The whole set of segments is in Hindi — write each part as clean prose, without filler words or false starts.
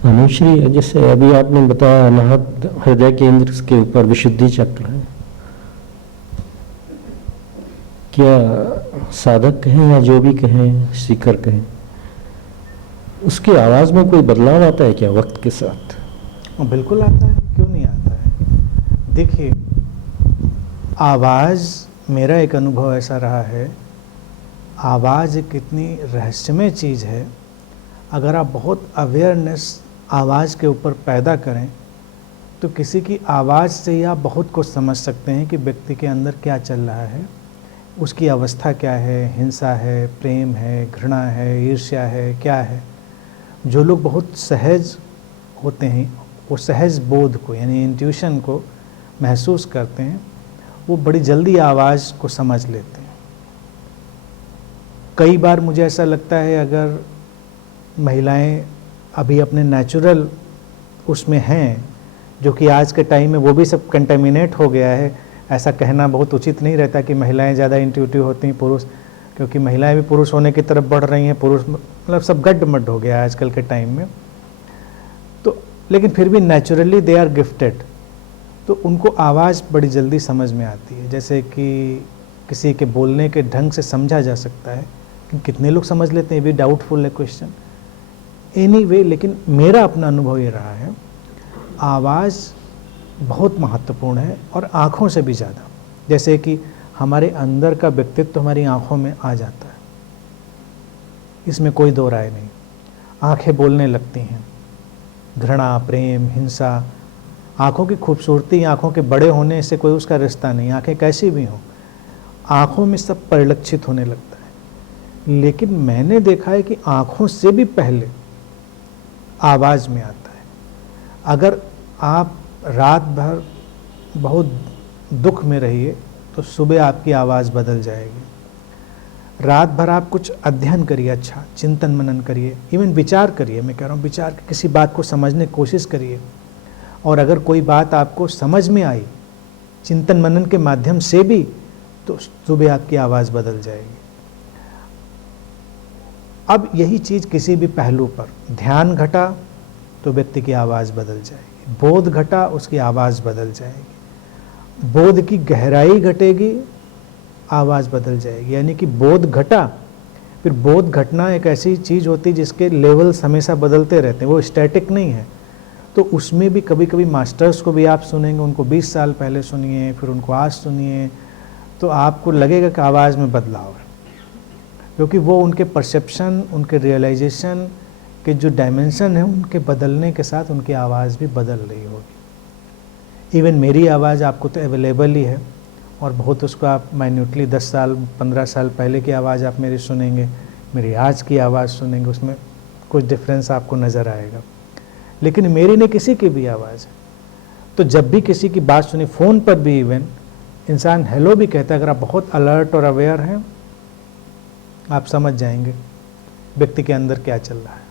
अनुश्री, जैसे अभी आपने बताया अनाहत हृदय केंद्र के ऊपर विशुद्धि चक्र है, क्या साधक कहें या जो भी कहें, सीकर कहें, उसकी आवाज़ में कोई बदलाव आता है क्या वक्त के साथ? बिल्कुल आता है, क्यों नहीं आता है। देखिए, आवाज़, मेरा एक अनुभव ऐसा रहा है, आवाज़ एक इतनी रहस्यमय चीज़ है। अगर आप बहुत अवेयरनेस आवाज़ के ऊपर पैदा करें तो किसी की आवाज़ से ही आप बहुत कुछ समझ सकते हैं कि व्यक्ति के अंदर क्या चल रहा है, उसकी अवस्था क्या है, हिंसा है, प्रेम है, घृणा है, ईर्ष्या है, क्या है। जो लोग बहुत सहज होते हैं, वो सहज बोध को यानी इंट्यूशन को महसूस करते हैं, वो बड़ी जल्दी आवाज़ को समझ लेते हैं। कई बार मुझे ऐसा लगता है, अगर महिलाएं अभी अपने नेचुरल उसमें हैं, जो कि आज के टाइम में वो भी सब कंटेमिनेट हो गया है। ऐसा कहना बहुत उचित नहीं रहता कि महिलाएं ज़्यादा इंट्यूटिव होती हैं पुरुष, क्योंकि महिलाएं भी पुरुष होने की तरफ बढ़ रही हैं। पुरुष मतलब सब गड्ढ-मड्ढ हो गया है आजकल के टाइम में। तो लेकिन फिर भी नेचुरली दे आर गिफ्टेड, तो उनको आवाज़ बड़ी जल्दी समझ में आती है। जैसे कि किसी के बोलने के ढंग से समझा जा सकता है कि कितने लोग समझ लेते हैं, ये भी डाउटफुल है क्वेश्चन। एनीवे, लेकिन मेरा अपना अनुभव ये रहा है, आवाज़ बहुत महत्वपूर्ण है और आँखों से भी ज़्यादा। जैसे कि हमारे अंदर का व्यक्तित्व तो हमारी आँखों में आ जाता है, इसमें कोई दो राय नहीं। आँखें बोलने लगती हैं, घृणा, प्रेम, हिंसा। आँखों की खूबसूरती, आँखों के बड़े होने से कोई उसका रिश्ता नहीं। आँखें कैसी भी हों, आँखों में सब परिलक्षित होने लगता है। लेकिन मैंने देखा है कि आँखों से भी पहले आवाज़ में आता है। अगर आप रात भर बहुत दुख में रहिए तो सुबह आपकी आवाज़ बदल जाएगी। रात भर आप कुछ अध्ययन करिए, अच्छा चिंतन मनन करिए, इवन विचार करिए। मैं कह रहा हूँ विचार, किसी बात को समझने की कोशिश करिए, और अगर कोई बात आपको समझ में आई चिंतन मनन के माध्यम से भी, तो सुबह आपकी आवाज़ बदल जाएगी। अब यही चीज़ किसी भी पहलू पर, ध्यान घटा तो व्यक्ति की आवाज़ बदल जाएगी, बोध घटा उसकी आवाज़ बदल जाएगी, बोध की गहराई घटेगी आवाज़ बदल जाएगी। यानी कि बोध घटा, फिर बोध घटना एक ऐसी चीज़ होती है जिसके लेवल्स हमेशा बदलते रहते हैं, वो स्टैटिक नहीं है। तो उसमें भी कभी कभी मास्टर्स को भी आप सुनेंगे, उनको 20 साल पहले सुनिए, फिर उनको आज सुनिए, तो आपको लगेगा कि आवाज़ में बदलाव है, क्योंकि वो उनके परसेप्शन, उनके रियलाइजेशन के जो डायमेंशन है, उनके बदलने के साथ उनकी आवाज़ भी बदल रही होगी। इवन मेरी आवाज़ आपको तो अवेलेबल ही है, और बहुत उसको आप माइन्यूटली 10 साल 15 साल पहले की आवाज़ आप मेरी सुनेंगे, मेरी आज की आवाज़ सुनेंगे, उसमें कुछ डिफरेंस आपको नज़र आएगा। लेकिन मेरी नहीं, किसी की भी आवाज़ है। तो जब भी किसी की बात सुनी, फ़ोन पर भी इवन इंसान हेलो भी कहता है, अगर आप बहुत अलर्ट और अवेयर हैं, आप समझ जाएंगे व्यक्ति के अंदर क्या चल रहा है।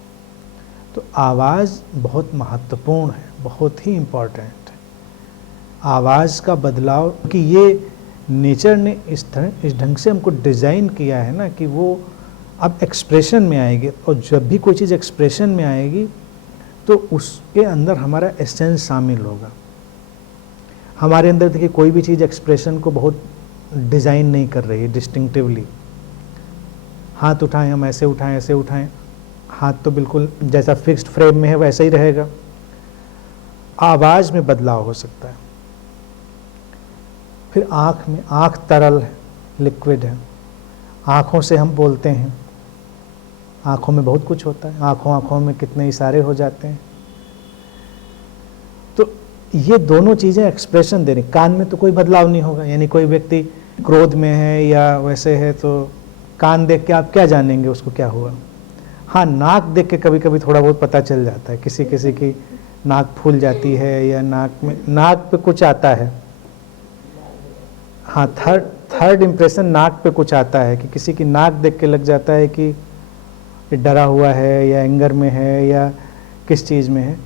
तो आवाज़ बहुत महत्वपूर्ण है, बहुत ही इम्पॉर्टेंट है आवाज़ का बदलाव, कि ये नेचर ने इस ढंग से हमको डिज़ाइन किया है ना, कि वो अब एक्सप्रेशन में आएगी, और जब भी कोई चीज़ एक्सप्रेशन में आएगी तो उसके अंदर हमारा एसेंस शामिल होगा। हमारे अंदर देखिए, कोई भी चीज़ एक्सप्रेशन को बहुत डिज़ाइन नहीं कर रही है डिस्टिंक्टिवली। हाथ उठाएं, हम ऐसे उठाएं, ऐसे उठाएं, हाथ तो बिल्कुल जैसा फिक्स्ड फ्रेम में है वैसा ही रहेगा। आवाज़ में बदलाव हो सकता है। फिर आँख में, आँख तरल है, लिक्विड है, आँखों से हम बोलते हैं, आँखों में बहुत कुछ होता है, आँखों में कितने इशारे हो जाते हैं। तो ये दोनों चीज़ें एक्सप्रेशन दे रही। कान में तो कोई बदलाव नहीं होगा, यानी कोई व्यक्ति क्रोध में है या वैसे है तो कान देख के आप क्या जानेंगे उसको क्या हुआ। हाँ, नाक देख के कभी कभी थोड़ा बहुत पता चल जाता है, किसी किसी की नाक फूल जाती है या नाक पे कुछ आता है। हाँ, थर्ड इम्प्रेशन नाक पे कुछ आता है, कि किसी की नाक देख के लग जाता है कि डरा हुआ है या एंगर में है या किस चीज़ में है।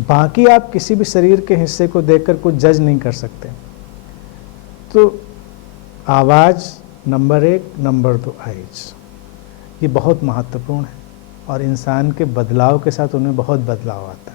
बाकी आप किसी भी शरीर के हिस्से को देखकर कुछ जज नहीं कर सकते। तो आवाज़ नंबर 1, नंबर 2 आइज, ये बहुत महत्वपूर्ण है। और इंसान के बदलाव के साथ उनमें बहुत बदलाव आता है।